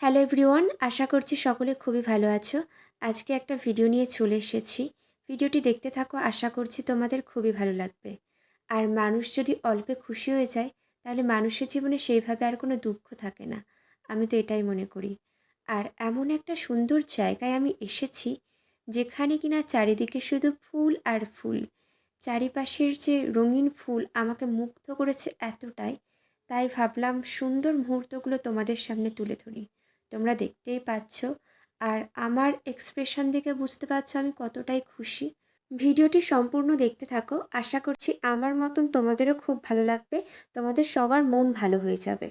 Hello everyone আশা করছি সকলে খুবই ভালো আছো। আজকে একটা ভিডিও নিয়ে চলে এসেছি। ভিডিওটি দেখতে থাকো, আশা করছি তোমাদের খুবই ভালো লাগবে। আর মানুষ যদি অল্পে খুশি হয়ে যায়, তাহলে মানুষের জীবনে সেইভাবে আর কোনো দুঃখ থাকে না। আমি তো এটাই মনে করি। আর এমন একটা সুন্দর জায়গায় আমি এসেছি, যেখানে কিনা চারিদিকে শুধু ফুল আর ফুল। চারিপাশের যে রঙিন ফুল আমাকে মুগ্ধ করেছে এতটাই, তাই ভাবলাম সুন্দর মুহূর্তগুলো তোমাদের সামনে তুলে ধরি। তোমরা দেখতেই পাচ্ছ। আর আমার এক্সপ্রেশন দেখে বুঝতে পারছ আমি কতটাই খুশি। ভিডিওটি সম্পূর্ণ দেখতে থাকো। আশা করছি আমার মতন তোমাদেরও খুব ভালো লাগবে। তোমাদের সবার মন ভালো হয়ে যাবে।